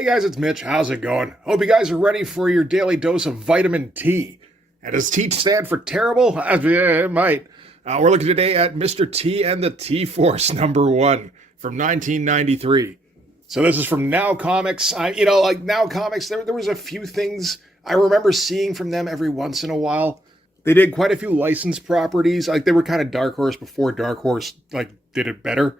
Hey guys, it's Mitch. How's it going? Hope you guys are ready for your daily dose of vitamin T. And does T stand for terrible? It might. We're looking today at Mr. T and the T-Force #1 from 1993. So this is from Now Comics. Now Comics, there was a few things I remember seeing from them every once in a while. They did quite a few licensed properties. They were kind of Dark Horse before Dark Horse did it better.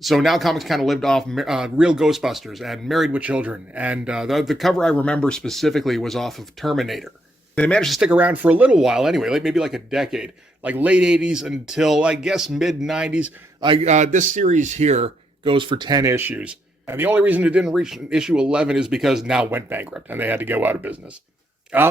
So Now Comics kind of lived off Real Ghostbusters and Married with Children. And the cover I remember specifically was off of Terminator. They managed to stick around for a little while anyway, maybe a decade. Late 80s until, I guess, mid-90s. This series here goes for 10 issues. And the only reason it didn't reach issue 11 is because Now went bankrupt and they had to go out of business.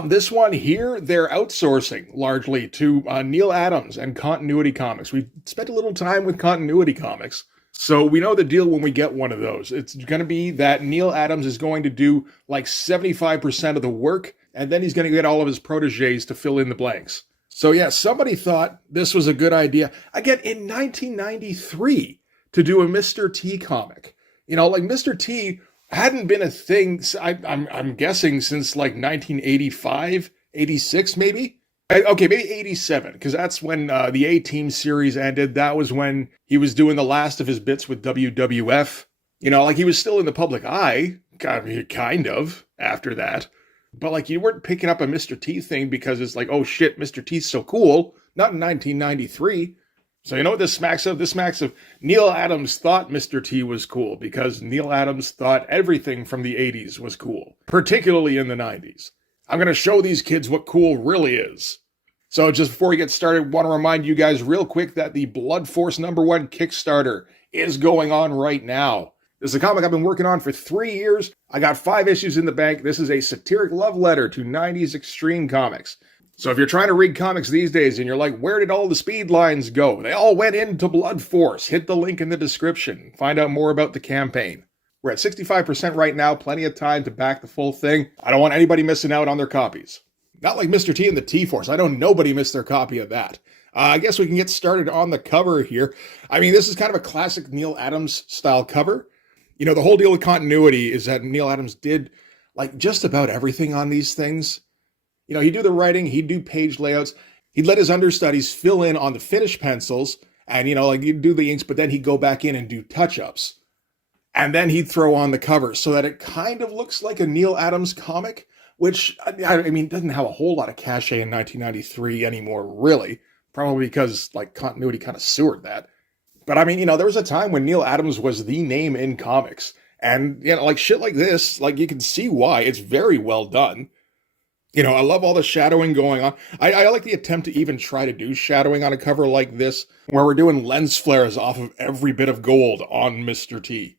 This one here, they're outsourcing largely to Neil Adams and Continuity Comics. We spent a little time with Continuity Comics. So we know the deal when we get one of those. It's going to be that Neil Adams is going to do 75% of the work, and then he's going to get all of his protégés to fill in the blanks. So yeah, somebody thought this was a good idea. Again, in 1993, to do a Mr. T comic. Mr. T hadn't been a thing, I'm guessing, since 1985, 86 maybe? Okay, maybe 87, because that's when the A-Team series ended. That was when he was doing the last of his bits with WWF. He was still in the public eye, kind of, after that. But, you weren't picking up a Mr. T thing because it's oh shit, Mr. T's so cool. Not in 1993. So you know what this smacks of? This smacks of Neil Adams thought Mr. T was cool because Neil Adams thought everything from the 80s was cool, particularly in the 90s. I'm going to show these kids what cool really is. So just before we get started, I want to remind you guys real quick that the Blood Force #1 Kickstarter is going on right now. This is a comic I've been working on for 3 years. I got 5 issues in the bank. This is a satiric love letter to 90s extreme comics. So if you're trying to read comics these days and you're like, where did all the speed lines go? They all went into Blood Force. Hit the link in the description. Find out more about the campaign. We're at 65% right now, plenty of time to back the full thing. I don't want anybody missing out on their copies. Not like Mr. T and the T-Force. I know nobody missed their copy of that. I guess we can get started on the cover here. This is kind of a classic Neil Adams style cover. The whole deal with continuity is that Neil Adams did just about everything on these things. He'd do the writing, he'd do page layouts, he'd let his understudies fill in on the finish pencils, and he'd do the inks, but then he'd go back in and do touch-ups. And then he'd throw on the cover so that it kind of looks like a Neil Adams comic, which, doesn't have a whole lot of cachet in 1993 anymore, really. Probably because, continuity kind of sewered that. But, there was a time when Neil Adams was the name in comics. And, shit like this, you can see why. It's very well done. I love all the shadowing going on. I like the attempt to even try to do shadowing on a cover like this, where we're doing lens flares off of every bit of gold on Mr. T.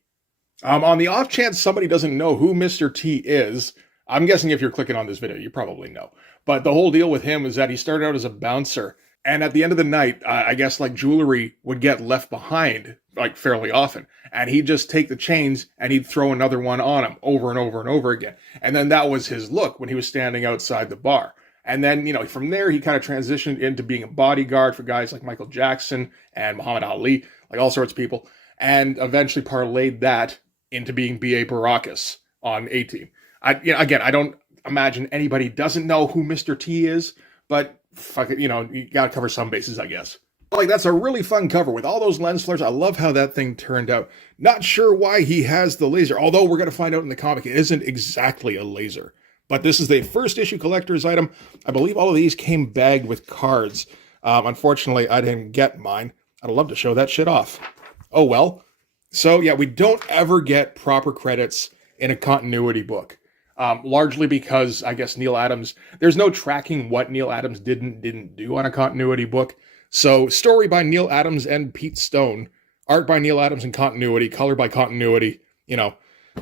On the off chance somebody doesn't know who Mr. T is, I'm guessing if you're clicking on this video, you probably know. But the whole deal with him is that he started out as a bouncer. And at the end of the night, I guess jewelry would get left behind fairly often. And he'd just take the chains and he'd throw another one on him over and over and over again. And then that was his look when he was standing outside the bar. And then, from there, he kind of transitioned into being a bodyguard for guys like Michael Jackson and Muhammad Ali, all sorts of people. And eventually parlayed that into being B.A. Baracus on A-Team. Again, I don't imagine anybody doesn't know who Mr. T is, but fuck it, you gotta cover some bases, I guess. That's a really fun cover with all those lens flares. I love how that thing turned out. Not sure why he has the laser, although we're gonna find out in the comic it isn't exactly a laser. But this is the first issue collector's item. I believe all of these came bagged with cards. Unfortunately, I didn't get mine. I'd love to show that shit off. Oh well. So yeah, we don't ever get proper credits in a continuity book. Largely because, I guess, Neil Adams, there's no tracking what Neil Adams didn't do on a continuity book. So, story by Neil Adams and Pete Stone, art by Neil Adams and continuity, color by continuity,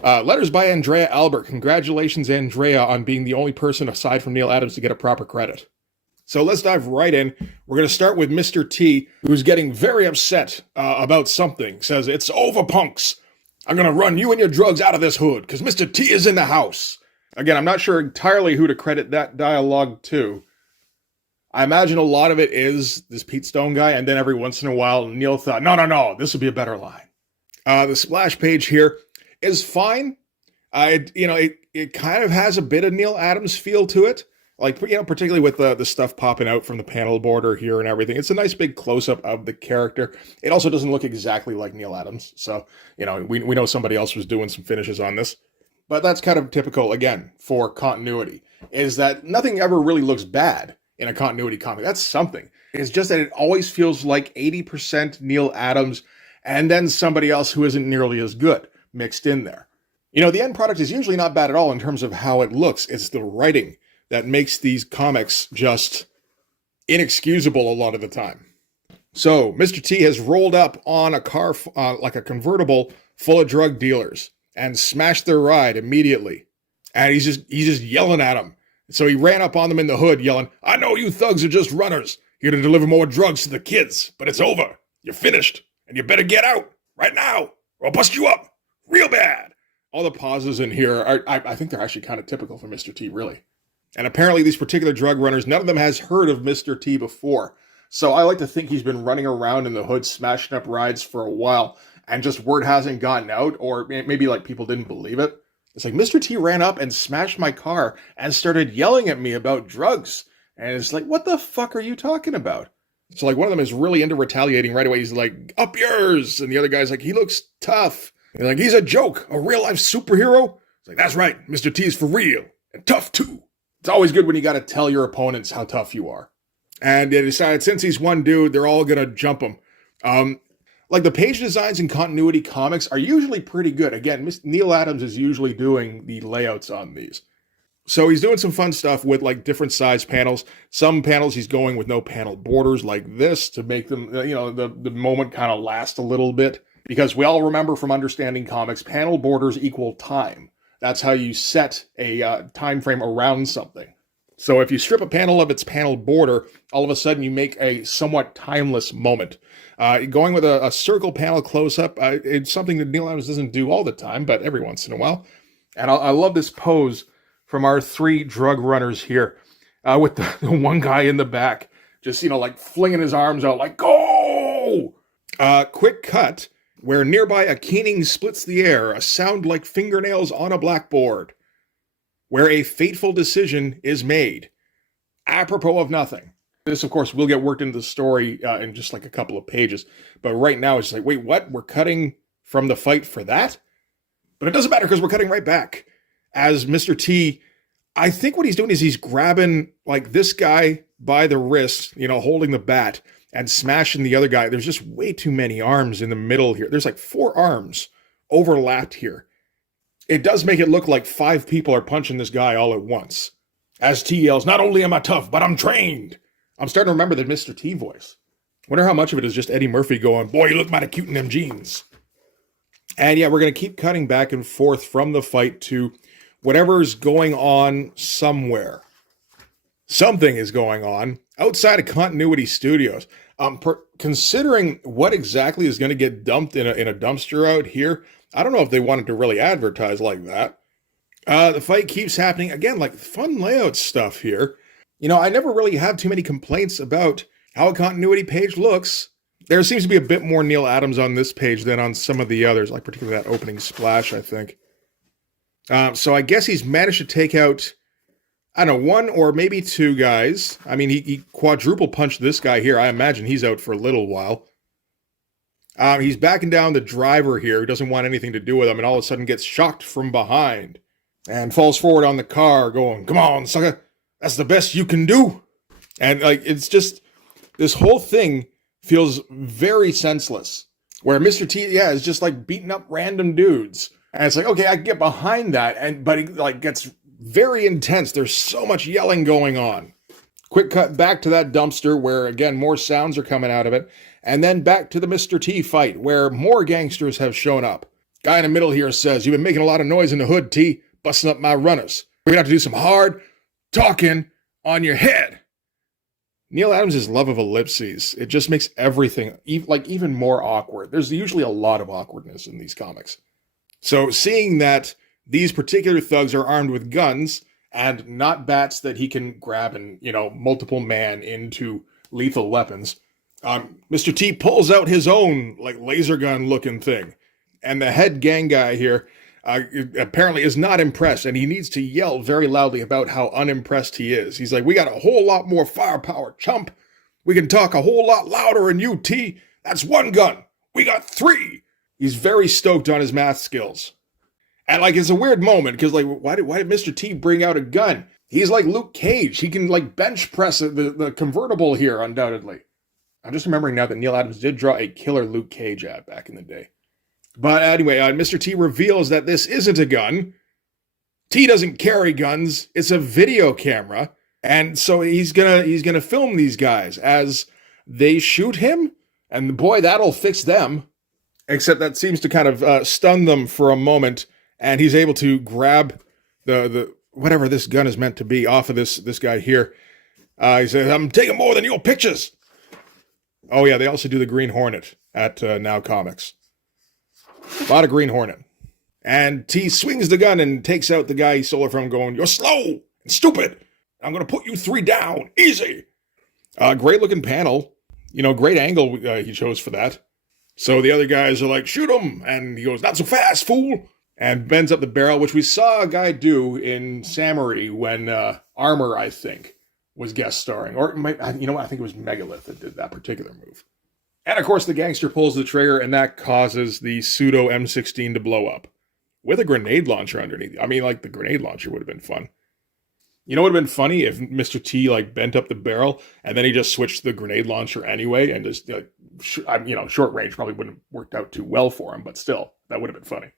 letters by Andrea Albert. Congratulations, Andrea, on being the only person aside from Neil Adams to get a proper credit. So let's dive right in. We're going to start with Mr. T, who's getting very upset about something. Says, "It's over, punks. I'm going to run you and your drugs out of this hood, because Mr. T is in the house." Again, I'm not sure entirely who to credit that dialogue to. I imagine a lot of it is this Pete Stone guy, and then every once in a while, Neil thought, no, this would be a better line. The splash page here is fine. It kind of has a bit of Neil Adams feel to it. Like, particularly with the stuff popping out from the panel border here and everything. It's a nice big close-up of the character. It also doesn't look exactly like Neil Adams. So, we know somebody else was doing some finishes on this. But that's kind of typical, again, for continuity, is that nothing ever really looks bad in a continuity comic. That's something. It's just that it always feels like 80% Neil Adams and then somebody else who isn't nearly as good mixed in there. The end product is usually not bad at all in terms of how it looks. It's the writing that makes these comics just inexcusable a lot of the time. So, Mr. T has rolled up on a car, like a convertible, full of drug dealers, and smashed their ride immediately. And he's just yelling at them. So he ran up on them in the hood, yelling, "I know you thugs are just runners, here to deliver more drugs to the kids, but it's over. You're finished, and you better get out, right now, or I'll bust you up, real bad." All the pauses in here, I think they're actually kind of typical for Mr. T, really. And apparently these particular drug runners, none of them has heard of Mr. T before. So I like to think he's been running around in the hood, smashing up rides for a while, and just word hasn't gotten out, or maybe like people didn't believe it. It's like, Mr. T ran up and smashed my car and started yelling at me about drugs. And it's like, what the fuck are you talking about? So like one of them is really into retaliating right away. He's like, "Up yours." And the other guy's like, "He looks tough." And like, "He's a joke, a real life superhero." It's like, "That's right. Mr. T is for real and tough too." It's always good when you got to tell your opponents how tough you are. And they decided since he's one dude, they're all going to jump him. Like the page designs in continuity comics are usually pretty good. Again, Neil Adams is usually doing the layouts on these. So he's doing some fun stuff with like different size panels. Some panels he's going with no panel borders like this to make them, the moment kind of last a little bit. Because we all remember from understanding comics, panel borders equal time. That's how you set a time frame around something. So if you strip a panel of its panel border, all of a sudden you make a somewhat timeless moment. Going with a circle panel close-up, it's something that Neil Adams doesn't do all the time, but every once in a while. And I love this pose from our three drug runners here, with the one guy in the back, just, like flinging his arms out like, "Go!" Quick cut, where nearby a keening splits the air, a sound like fingernails on a blackboard, where a fateful decision is made, apropos of nothing. This, of course, will get worked into the story in just like a couple of pages. But right now, it's like, wait, what? We're cutting from the fight for that? But it doesn't matter because we're cutting right back. As Mr. T, I think what he's doing is he's grabbing like this guy by the wrist, holding the bat, and smashing the other guy. There's just way too many arms in the middle here. There's like 4 arms overlapped here. It does make it look like 5 people are punching this guy all at once. As T yells, "Not only am I tough, but I'm trained." I'm starting to remember the Mr. T voice. Wonder how much of it is just Eddie Murphy going, "Boy, you look mighty cute in them jeans." And yeah, we're going to keep cutting back and forth from the fight to whatever's going on somewhere. Something is going on outside of Continuity Studios. Considering what exactly is going to get dumped in a dumpster out here, I don't know if they wanted to really advertise like that. The fight keeps happening. Again, like fun layout stuff here. I never really have too many complaints about how a continuity page looks. There seems to be a bit more Neil Adams on this page than on some of the others, like particularly that opening splash, I think. So I guess he's managed to take out, I don't know, 1 or maybe 2 guys. I mean, he quadruple punched this guy here. I imagine he's out for a little while. He's backing down the driver here, who doesn't want anything to do with him, and all of a sudden gets shocked from behind and falls forward on the car going, "Come on, sucker. That's the best you can do." And like, it's just, this whole thing feels very senseless. Where Mr. T, is just like beating up random dudes. And it's like, okay, I can get behind that. But it like gets very intense. There's so much yelling going on. Quick cut back to that dumpster where, again, more sounds are coming out of it. And then back to the Mr. T fight where more gangsters have shown up. Guy in the middle here says, "You've been making a lot of noise in the hood, T, busting up my runners. We're going to have to do some hard talking on your head." Neil Adams' love of ellipses, it just makes everything even more awkward. There's usually a lot of awkwardness in these comics. So seeing that these particular thugs are armed with guns and not bats that he can grab and, multiple man into lethal weapons, Mr. T pulls out his own like laser gun looking thing. And the head gang guy here, apparently is not impressed, and he needs to yell very loudly about how unimpressed he is. He's like, we got a whole lot more firepower, chump. We can talk a whole lot louder in UT. That's one gun. We got 3. He's very stoked on his math skills. And like, it's a weird moment, because like, why did Mr. T bring out a gun? He's like Luke Cage. He can like bench press the convertible here, undoubtedly. I'm just remembering now that Neil Adams did draw a killer Luke Cage ad back in the day. But anyway, Mr. T reveals that this isn't a gun. T doesn't carry guns. It's a video camera. And so he's gonna film these guys as they shoot him. And boy, that'll fix them. Except that seems to kind of stun them for a moment. And he's able to grab the whatever this gun is meant to be off of this guy here. He says, I'm taking more than your pictures. Oh yeah, they also do the Green Hornet at Now Comics. A lot of Green Hornet. And T swings the gun and takes out the guy he stole it from, going, you're slow and stupid. I'm going to put you 3 down. Easy. Great looking panel. Great angle he chose for that. So the other guys are like, shoot him. And he goes, not so fast, fool. And bends up the barrel, which we saw a guy do in Samurai when Armor, I think, was guest starring. Or, I think it was Megalith that did that particular move. And of course, the gangster pulls the trigger, and that causes the pseudo M16 to blow up. With a grenade launcher underneath. I mean, like, the grenade launcher would have been fun. It would have been funny if Mr. T, bent up the barrel, and then he just switched to the grenade launcher anyway, and just, short range probably wouldn't have worked out too well for him, but still, that would have been funny.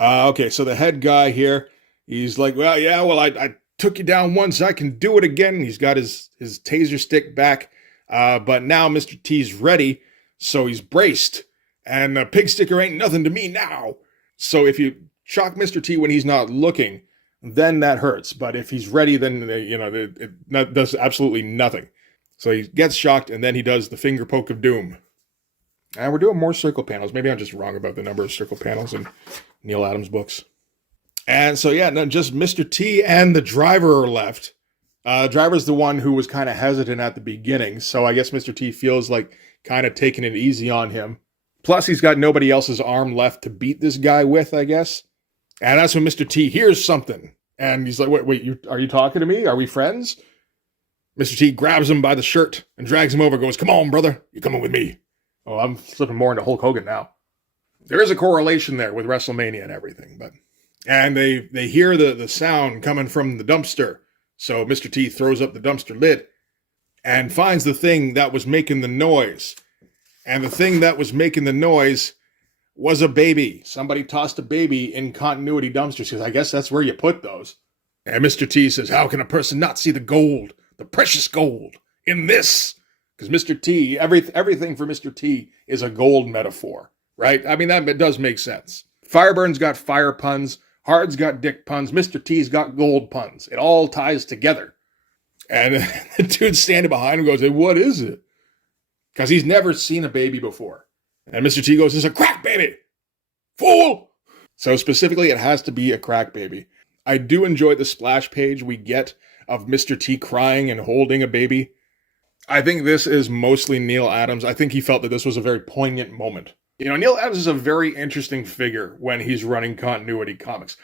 Okay, so the head guy here, he's like, I took you down once, I can do it again. He's got his taser stick back, but now Mr. T's ready. So he's braced, and a pig sticker ain't nothing to me now. So if you shock Mr. T when he's not looking, then that hurts. But if he's ready, then, it does absolutely nothing. So he gets shocked, and then he does the finger poke of doom. And we're doing more circle panels. Maybe I'm just wrong about the number of circle panels in Neil Adams books. And so, just Mr. T and the driver are left. Driver's the one who was kind of hesitant at the beginning. So I guess Mr. T feels like kind of taking it easy on him. Plus, he's got nobody else's arm left to beat this guy with, I guess. And that's when Mr. T hears something. And he's like, wait, are you talking to me? Are we friends? Mr. T grabs him by the shirt and drags him over, goes, come on, brother, you're coming with me. Oh, I'm slipping more into Hulk Hogan now. There is a correlation there with WrestleMania and everything. And they hear the sound coming from the dumpster. So Mr. T throws up the dumpster lid and finds the thing that was making the noise. And the thing that was making the noise was a baby. Somebody tossed a baby in continuity dumpsters, because I guess that's where you put those. And Mr. T says, how can a person not see the gold, the precious gold, in this? Because Mr. T, everything for Mr. T is a gold metaphor, right? I mean, that does make sense. Fireburn's got fire puns. Hard's got dick puns. Mr. T's got gold puns. It all ties together. And the dude standing behind him goes, hey, what is it? Because he's never seen a baby before. And Mr. T goes, it's a crack baby! Fool! So specifically, it has to be a crack baby. I do enjoy the splash page we get of Mr. T crying and holding a baby. I think this is mostly Neil Adams. I think he felt that this was a very poignant moment. Neil Adams is a very interesting figure when he's running continuity comics.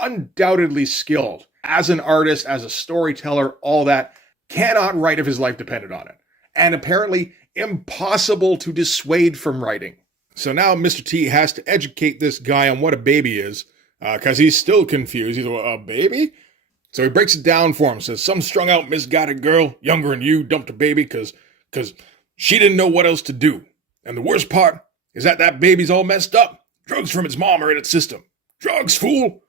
Undoubtedly skilled. As an artist, as a storyteller, all that. Cannot write if his life depended on it. And apparently impossible to dissuade from writing. So now Mr. T has to educate this guy on what a baby is, because he's still confused. He's like, a baby? So he breaks it down for him, says, some strung-out, misguided girl, younger than you, dumped a baby because she didn't know what else to do. And the worst part is that baby's all messed up. Drugs from its mom are in its system. Drugs, fool!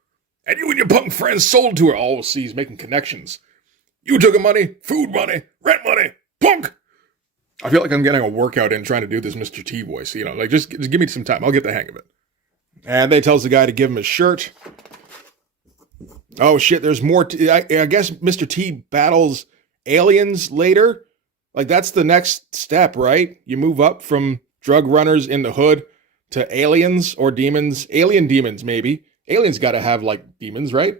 And you and your punk friends sold to her. Oh, see, he's making connections. You took her money, food money, rent money, punk! I feel like I'm getting a workout in trying to do this Mr. T voice. Just give me some time. I'll get the hang of it. And they tells the guy to give him his shirt. Oh, shit, there's more. I guess Mr. T battles aliens later. That's the next step, right? You move up from drug runners in the hood to aliens or demons. Alien demons, maybe. Aliens got to have, demons, right?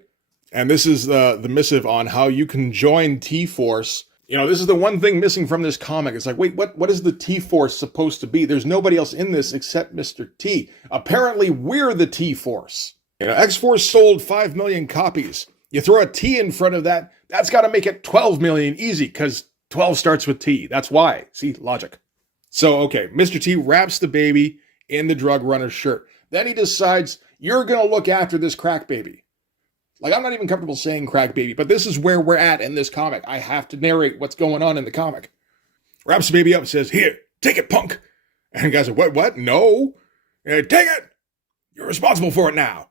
And this is the missive on how you can join T-Force. This is the one thing missing from this comic. It's wait, what is the T-Force supposed to be? There's nobody else in this except Mr. T. Apparently, we're the T-Force. X-Force sold 5 million copies. You throw a T in front of that, that's got to make it 12 million easy, because 12 starts with T. That's why. See, logic. So, okay, Mr. T wraps the baby in the drug runner's shirt. Then he decides, you're going to look after this crack baby. Like, I'm not even comfortable saying crack baby, but this is where we're at in this comic. I have to narrate what's going on in the comic. Wraps the baby up and says, here, take it, punk. And the guy said, what? No. Take it. You're responsible for it now.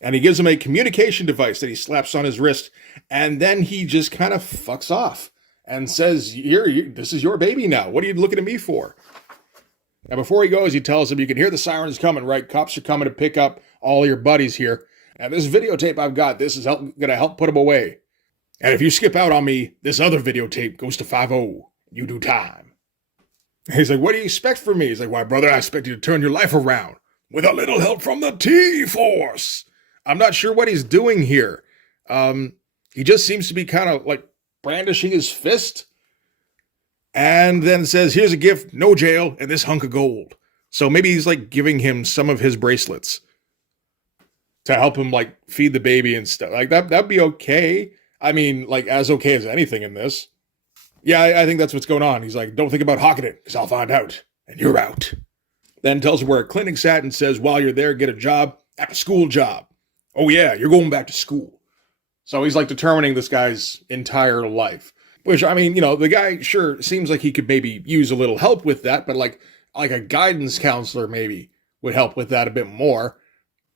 And he gives him a communication device that he slaps on his wrist. And then he just kind of fucks off and says, here, this is your baby now. What are you looking at me for? Now, before he goes, he tells him, you can hear the sirens coming, right? Cops are coming to pick up all your buddies here. And this videotape I've got, this is going to help put them away. And if you skip out on me, this other videotape goes to 5-0. You do time. He's like, what do you expect from me? He's like, why, brother, I expect you to turn your life around with a little help from the T-Force. I'm not sure what he's doing here. He just seems to be kind of like brandishing his fist. And then says, here's a gift, no jail, and this hunk of gold. So maybe he's like giving him some of his bracelets to help him like feed the baby and stuff. Like that'd be okay. I mean, like as okay as anything in this. Yeah, I think that's what's going on. He's like, don't think about hawking it, because I'll find out. And you're out. Then tells him where a clinic's at and says, while you're there, get a job, after school job. Oh yeah, you're going back to school. So he's like determining this guy's entire life. Which, I mean, the guy sure seems like he could maybe use a little help with that, but like a guidance counselor maybe would help with that a bit more.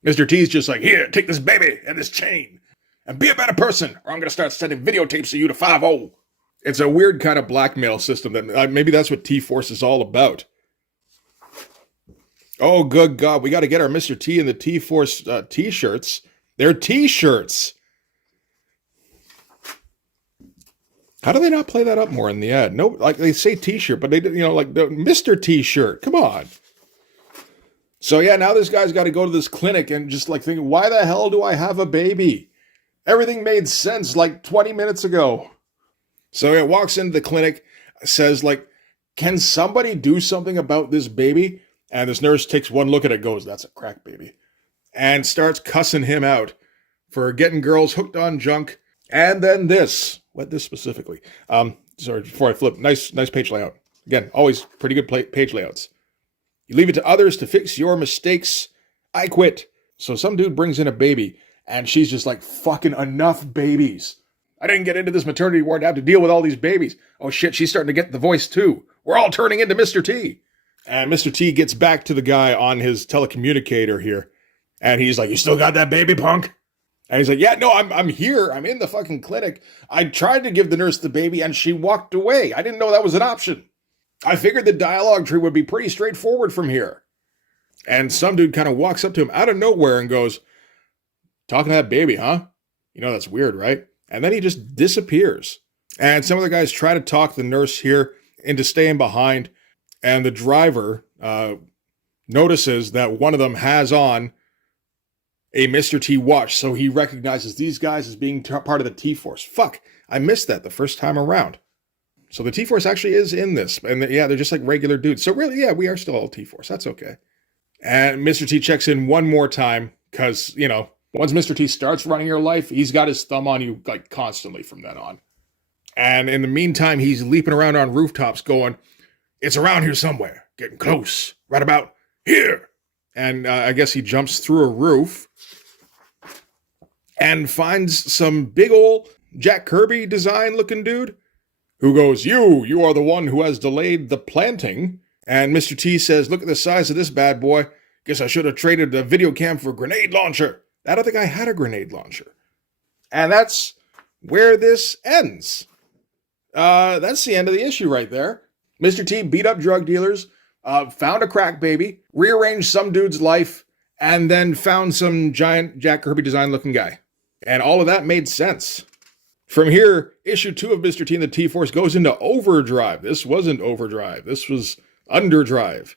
Mr. T's just like, here, take this baby and this chain and be a better person, or I'm going to start sending videotapes of you to 5-0. It's a weird kind of blackmail system that maybe that's what T-Force is all about. Oh, good God, we got to get our Mr. T and the T-Force T-shirts. They're T-shirts. How do they not play that up more in the ad? No, like they say T-shirt, but they, like the Mr. T-shirt. Come on. So yeah, now this guy's got to go to this clinic and just like think, why the hell do I have a baby? Everything made sense like 20 minutes ago. So he walks into the clinic, says like, can somebody do something about this baby? And this nurse takes one look at it, goes, that's a crack baby. And starts cussing him out for getting girls hooked on junk. And then this. What this specifically? Sorry, before I flip, nice page layout. Again, always pretty good page layouts. You leave it to others to fix your mistakes. I quit. So some dude brings in a baby, and she's just like, fucking enough babies. I didn't get into this maternity ward to have to deal with all these babies. Oh shit, she's starting to get the voice too. We're all turning into Mr. T. And Mr. T gets back to the guy on his telecommunicator here, and he's like, you still got that baby, punk? And he's like, yeah, no, I'm here. I'm in the fucking clinic. I tried to give the nurse the baby and she walked away. I didn't know that was an option. I figured the dialogue tree would be pretty straightforward from here. And some dude kind of walks up to him out of nowhere and goes, talking to that baby, huh? That's weird, right? And then he just disappears. And some of the guys try to talk the nurse here into staying behind. And the driver notices that one of them has on a Mr. T watch, so he recognizes these guys as being part of the T-Force. Fuck, I missed that the first time around. So the T-Force actually is in this, and yeah, they're just like regular dudes. So really, yeah, we are still all T-Force. That's okay. And Mr. T checks in one more time, because, once Mr. T starts running your life, he's got his thumb on you, like, constantly from then on. And in the meantime, he's leaping around on rooftops going, it's around here somewhere, getting close, right about here. And I guess he jumps through a roof and finds some big ol' Jack Kirby design looking dude who goes, you are the one who has delayed the planting. And Mr. T says, look at the size of this bad boy. Guess I should have traded the video cam for a grenade launcher. I don't think I had a grenade launcher. And that's where this ends. That's the end of the issue right there. Mr. T beat up drug dealers, found a crack baby, rearranged some dude's life, and then found some giant Jack Kirby design looking guy. And all of that made sense. From here, issue 2 of Mr. T and the T-Force goes into overdrive. This wasn't overdrive. This was underdrive.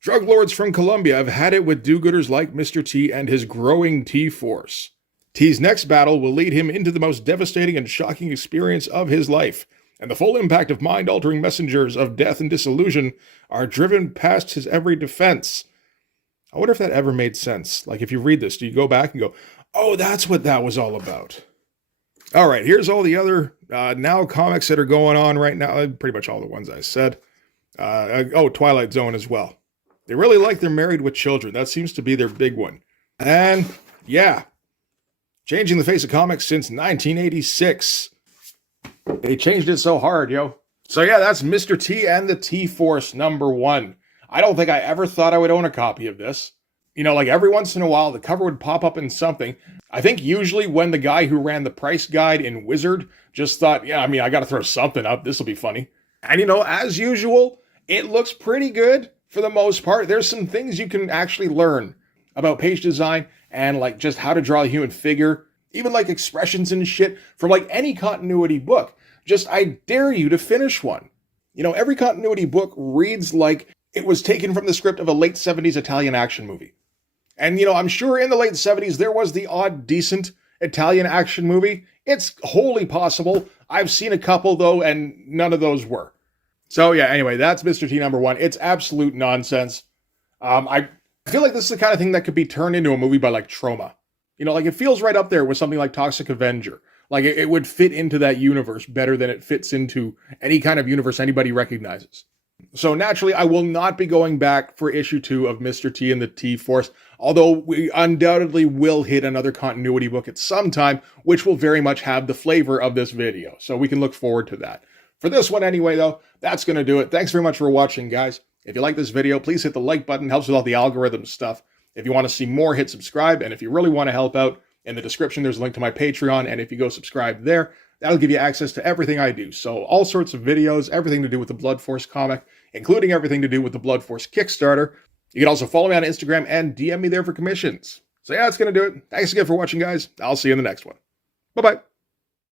Drug lords from Colombia have had it with do-gooders like Mr. T and his growing T-Force. T's next battle will lead him into the most devastating and shocking experience of his life, and the full impact of mind-altering messengers of death and disillusion are driven past his every defense. I wonder if that ever made sense. Like, if you read this, do you go back and go, oh, that's what that was all about? All right, here's all the other now comics that are going on right now. Pretty much all the ones I said. Twilight Zone as well. They really like They're Married with Children. That seems to be their big one. And, yeah, changing the face of comics since 1986. They changed it so hard, yo. So yeah, that's Mr. T and the T-Force #1. I don't think I ever thought I would own a copy of this. You know, like every once in a while, the cover would pop up in something. I think usually when the guy who ran the price guide in Wizard just thought, yeah, I mean, I got to throw something up. This will be funny. And you know, as usual, it looks pretty good for the most part. There's some things you can actually learn about page design and like just how to draw a human figure, even like expressions and shit from like any continuity book. Just, I dare you to finish one. You know, every continuity book reads like it was taken from the script of a late 70s Italian action movie. And, you know, I'm sure in the late 70s there was the odd decent Italian action movie. It's wholly possible. I've seen a couple, though, and none of those were. So, yeah, anyway, that's Mr. T #1. It's absolute nonsense. I feel like this is the kind of thing that could be turned into a movie by, like, Troma. You know, like, it feels right up there with something like Toxic Avenger. Like, it would fit into that universe better than it fits into any kind of universe anybody recognizes. So naturally, I will not be going back for issue 2 of Mr. T and the T-Force, although we undoubtedly will hit another continuity book at some time, which will very much have the flavor of this video. So we can look forward to that. For this one anyway, though, that's going to do it. Thanks very much for watching, guys. If you like this video, please hit the like button. Helps with all the algorithm stuff. If you want to see more, hit subscribe. And if you really want to help out, in the description, there's a link to my Patreon. And if you go subscribe there, that'll give you access to everything I do. So all sorts of videos, everything to do with the Blood Force comic, including everything to do with the Blood Force Kickstarter. You can also follow me on Instagram and DM me there for commissions. So yeah, that's going to do it. Thanks again for watching, guys. I'll see you in the next one. Bye-bye.